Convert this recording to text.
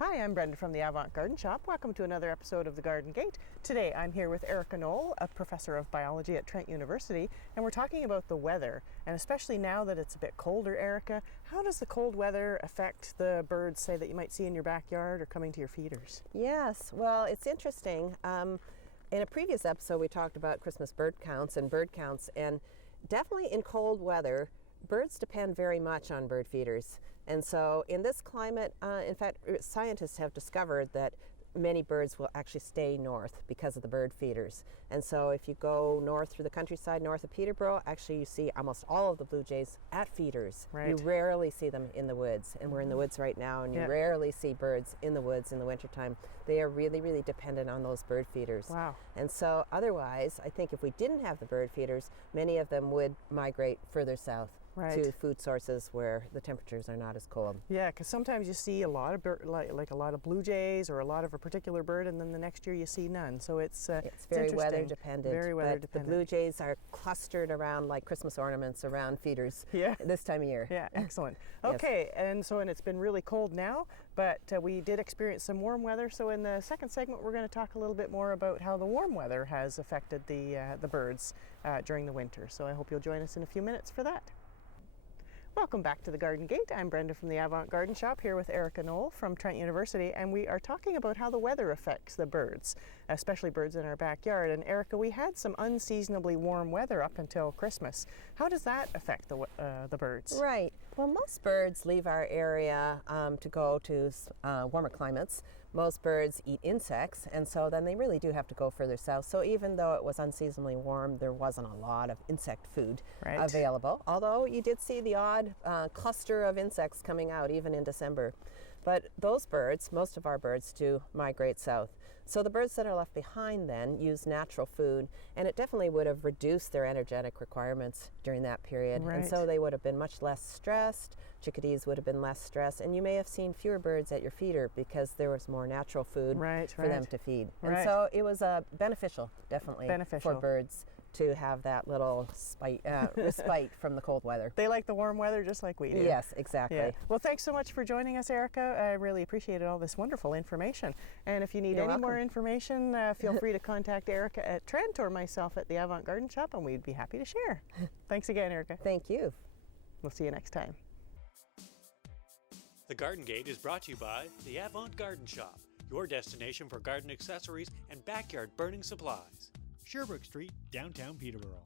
Hi, I'm Brenda from the Avant Garden Shop. Welcome to another episode of The Garden Gate. Today I'm here with Erica Nol, a professor of biology at Trent University, and we're talking about the weather, and especially now that it's a bit colder, Erica, how does the cold weather affect the birds, say, that you might see in your backyard or coming to your feeders? Yes, well, it's interesting. In a previous episode we talked about Christmas bird counts, and definitely in cold weather, birds depend very much on bird feeders. And so in this climate, in fact, scientists have discovered that many birds will actually stay north because of the bird feeders. And so if you go north through the countryside, north of Peterborough, actually you see almost all of the blue jays at feeders. Right. You rarely see them in the woods, and we're in the woods right now, and you rarely see birds in the woods in the wintertime. They are really, really dependent on those bird feeders. Wow. And so otherwise, I think if we didn't have the bird feeders, many of them would migrate further south. Right. To food sources where the temperatures are not as cold. Yeah, because sometimes you see a lot of like a lot of blue jays or a lot of a particular bird, and then the next year you see none. So it's very weather dependent. Very weather but dependent. The blue jays are clustered around like Christmas ornaments around feeders. Yeah. This time of year. Yeah, excellent. Okay, yes. And it's been really cold now, but we did experience some warm weather. So in the second segment, we're going to talk a little bit more about how the warm weather has affected the birds during the winter. So I hope you'll join us in a few minutes for that. Welcome back to the Garden Gate. I'm Brenda from the Avant Garden Shop here with Erica Nol from Trent University, and we are talking about how the weather affects the birds, especially birds in our backyard. And Erica, we had some unseasonably warm weather up until Christmas. How does that affect the birds? Right. Well, most birds leave our area to go to warmer climates. Most birds eat insects, and so then they really do have to go further south. So even though it was unseasonably warm, there wasn't a lot of insect food available, although you did see the odd cluster of insects coming out even in December. But those birds, most of our birds, do migrate south. So the birds that are left behind then use natural food, and it definitely would have reduced their energetic requirements during that period. Right. And so they would have been much less stressed, chickadees would have been less stressed, and you may have seen fewer birds at your feeder because there was more natural food for them to feed. And so it was beneficial, definitely, for birds to have that little respite from the cold weather. They like the warm weather just like we do. Yes, exactly. Yeah. Well, thanks so much for joining us, Erica. I really appreciated all this wonderful information. And if you need any more information, feel free to contact Erica at Trent or myself at the Avant Garden Shop, and we'd be happy to share. Thanks again, Erica. Thank you. We'll see you next time. The Garden Gate is brought to you by the Avant Garden Shop, your destination for garden accessories and backyard burning supplies. Sherbrooke Street, downtown Peterborough.